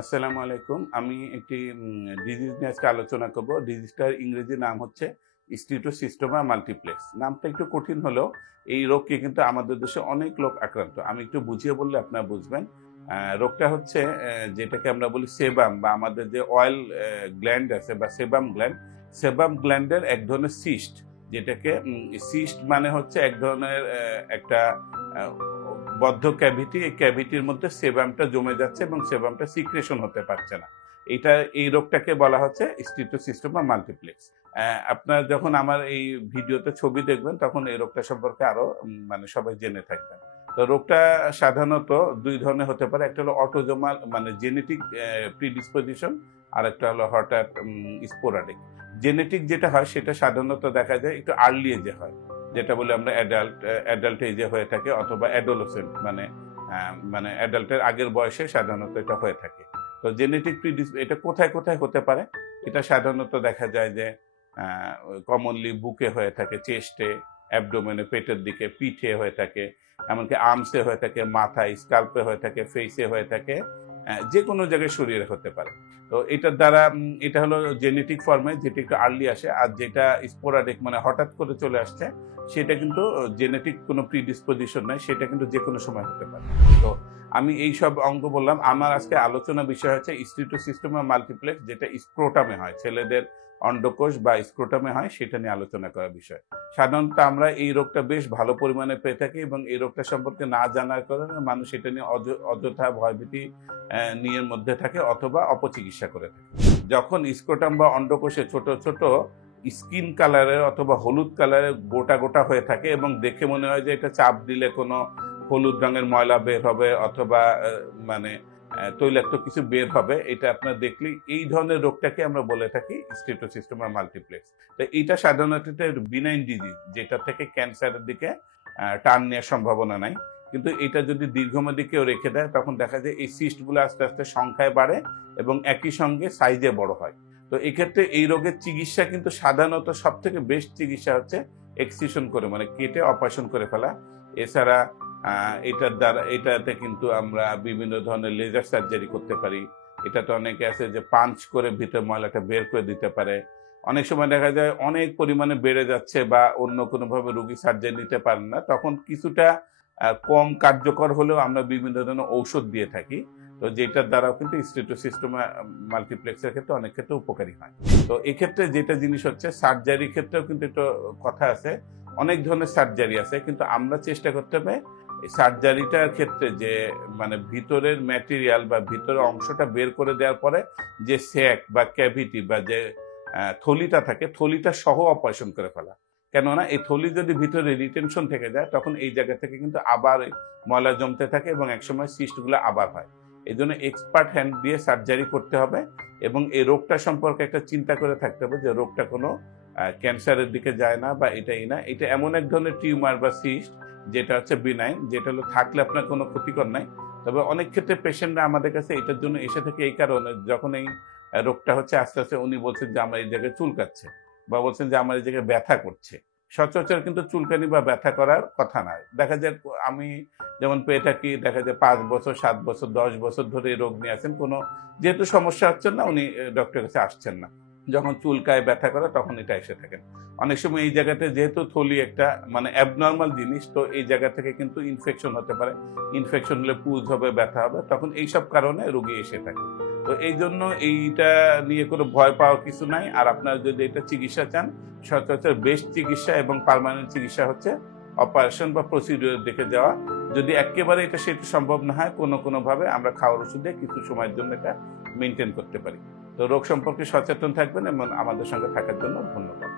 আসসালামু আলাইকুম। আমি একটি ডিজিজ নিয়ে আজকে আলোচনা করব। ডিজিজটার ইংরেজি নাম হচ্ছে স্টিটোসিস্টোমা মাল্টিপ্লেক্স। নামটা একটু কঠিন হলেও এই রোগকে কিন্তু আমাদের দেশে অনেক লোক আক্রান্ত। আমি একটু বুঝিয়ে বললে আপনারা বুঝবেন। রোগটা হচ্ছে যেটাকে আমরা বলি সেবাম বা আমাদের যে অয়েল গ্ল্যান্ড আছে বা সেবাম গ্ল্যান্ড, সেবাম গ্ল্যান্ডের এক ধরনের সিস্ট, যেটাকে সিস্ট মানে হচ্ছে এক ধরনের একটা আ বদ্ধ ক্যাভিটি, এই ক্যাভিটির মধ্যে সেবামটা জমে যাচ্ছে এবং সেবামটা সিক্রেশন হতে পারছে না। এই রোগটাকে বলা হচ্ছে স্টিটোসিস্টোমা মাল্টিপ্লেক্স। আপনারা যখন আমার এই ভিডিওতে ছবি দেখবেন তখন এই রোগটা সম্পর্কে আরো মানে সবাই জেনে থাকবেন। তো রোগটা সাধারণত ২ ধরনের হতে পারে। একটা হলো অটোজোমাল মানে জেনেটিক প্রিডিসপোজিশন, আরেকটা হলো হঠাৎ স্পোরাডিক। জেনেটিক যেটা হয় সেটা সাধারণত দেখা যায় একটু আর্লি এজে হয়। যেটা বলি আমরা অ্যাডাল্ট এজে হয়ে থাকে অথবা অ্যাডোলেসেন্ট মানে অ্যাডাল্টের আগের বয়সে সাধারণত এটা হয়ে থাকে। তো জেনেটিক এটা কোথায়, কোথায় হতে পারে? এটা সাধারণত দেখা যায় যে আ কমনলি বুকে হয়ে থাকে, চেস্টে, অ্যাবডোমেনে, পেটের দিকে, পিঠে হয়ে থাকে, এমনকি আর্মসে হয়ে থাকে, মাথায়, স্কাল্পে হয়ে থাকে, ফেইসে হয়ে থাকে, যেকোনো জায়গায় শরীরে হতে পারে। তো এটার দ্বারা এটা হলো জেনেটিক ফর্মে যেটা একটু আর্লি আসে। আর যেটা স্পোরাডিক মানে হঠাৎ করে চলে আসছে সেটা কিন্তু জেনেটিক কোনো প্রিডিসপোজিশন নাই, সেটা কিন্তু যেকোনো সময় হতে পারে। তো আমি এইসব অঙ্গ বললাম। আমার আজকে আলোচনা বিষয় হচ্ছে স্টিটোসিস্টোমা মাল্টিপ্লেক্স, যেটা স্ক্রোটামে হয়। ছেলেদের অন্ডকোষ বা স্ক্রোটামে হয়, সেটা নিয়ে আলোচনা করার বিষয়। সাধারণত আমরা এই রোগটা বেশ ভালো পরিমাণে পেয়ে থাকি এবং এই রোগটা সম্পর্কে না জানার কারণে মানুষ এটা নিয়ে অযথা ভয়ভীতি নিয়ে মধ্যে থাকে অথবা অপচিকিৎসা করে থাকে। যখন স্ক্রোটাম বা অন্ডকোষে ছোট, ছোট স্কিন কালারের অথবা হলুদ কালারের গোটা, গোটা হয়ে থাকে এবং দেখে মনে হয় যে এটা চাপ দিলে কোনো হলুদ রঙের ময়লা বের হবে অথবা মানে তৈলাক্ত কিছু বের হবে। এটা আপনার দেখলেই এই ধরনের রোগটাকে আমরা বলে থাকি স্টিটোসিস্টোমা মাল্টিপ্লেক্স। তো এইটা সাধারণত বিনাইন ডিজিজ, যেটা থেকে ক্যান্সারের দিকে টার্ন নেওয়ার সম্ভাবনা নাই। কিন্তু এটা যদি দীর্ঘমেয়াদী কেউ রেখে দেয় তখন দেখা যায় এই সিস্টগুলো আস্তে, আস্তে সংখ্যায় বাড়ে এবং একই সঙ্গে সাইজে বড় হয়। তো এক্ষেত্রে এই রোগের চিকিৎসা কিন্তু সাধারণত সবথেকে বেস্ট চিকিৎসা হচ্ছে এক্সিশন করে মানে কেটে অপারেশন করে ফেলা। এছাড়া এটাতে কিন্তু আমরা বিভিন্ন ধরনের লেজার সার্জারি করতে পারি। এটাতে অনেকে আছে যে পাঞ্চ করে ভিতরে ময়লাটা বের করে দিতে পারে। অনেক সময় দেখা যায় অনেক পরিমাণে বেড়ে যাচ্ছে বা অন্য কোনোভাবে রোগী সার্জারি নিতে পারেন না। তখন কিছুটা কম কার্যকর হলেও আমরা বিভিন্ন ধরনের ঔষধ দিয়ে থাকি। তো যেটার দ্বারাও কিন্তু স্টিটোসিস্টোমা মাল্টিপ্লেক্সের ক্ষেত্রে অনেক ক্ষেত্রে উপকারী হয়। তো এক্ষেত্রে যেটা জিনিস হচ্ছে সার্জারির ক্ষেত্রেও কিন্তু একটু কথা আছে। অনেক ধরনের সার্জারি আছে কিন্তু আমরা চেষ্টা করতে হবে এই সার্জারিটার ক্ষেত্রে যে মানে ভিতরের ম্যাটেরিয়াল বা ভিতরের অংশটা বের করে দেওয়ার পরে যে স্যাক বা ক্যাভিটি বা যে থলিটা থাকে, থলিটা সহ অপারেশন করে ফেলা। কেননা এই থলি যদি ভিতরে রিটেনশন থেকে যায় তখন এই জায়গা থেকে কিন্তু আবার ওই ময়লা জমতে থাকে এবং একসময় সিস্টগুলো আবার হয়। এজন্য এক্সপার্ট হ্যান্ড দিয়ে সার্জারি করতে হবে এবং এই রোগটা সম্পর্কে একটা চিন্তা করে থাকতে হবে যে রোগটা কোনো ক্যান্সারের দিকে যায় না বা এটাই না। এটা এমন এক ধরনের টিউমার বা সিস্ট যেটা হচ্ছে বিনাইন, যেটা হলো থাকলে আপনার কোনো ক্ষতিকর নাই। তবে অনেক ক্ষেত্রে পেশেন্টরা আমাদের কাছে এটার জন্য এসে থাকে এই কারণে, যখন এই রোগটা হচ্ছে আস্তে, আস্তে উনি বলছেন যে আমার এই জায়গায় চুলকাচ্ছে বা বলছেন যে আমার এই জায়গায় ব্যথা করছে। সচরাচর কিন্তু চুলকানি বা ব্যথা করার কথা না। দেখা যায় আমি যেমন পেয়ে থাকি, দেখা যায় ৫ বছর, ৭ বছর, ১০ বছর ধরে এই রোগ নিয়ে আছেন। যেহেতু সমস্যা হচ্ছে না উনি ডক্টরের কাছে আসছেন না। যখন চুলকায়, ব্যথা করে তখন এটা এসে থাকেন। অনেক সময় এই জায়গাতে যেহেতু থলি একটা মানে অ্যাবনরমাল জিনিস, তো এই জায়গা থেকে কিন্তু ইনফেকশন হতে পারে। ইনফেকশন হলে পুজ হবে, ব্যথা হবে। তখন এইসব কারণে রোগী এসে থাকে। তো এইজন্য এইটা নিয়ে কোনো ভয় পাওয়ার কিছু নাই। আর আপনারা যদি এটা চিকিৎসা চান, সচরাচর বেস্ট চিকিৎসা এবং পার্মানেন্ট চিকিৎসা হচ্ছে অপারেশন বা প্রসিডিউর এর দিকে যাওয়া। যদি এক্কেবারে সেটা সম্ভব না হয়, কোনোভাবে আমরা খাওয়ার ওষুধে কিছু সময়ের জন্য এটা মেইনটেইন করতে পারি। তো রোগ সম্পর্কে সচেতন থাকবেন এবং আমাদের সঙ্গে থাকার জন্য ধন্যবাদ।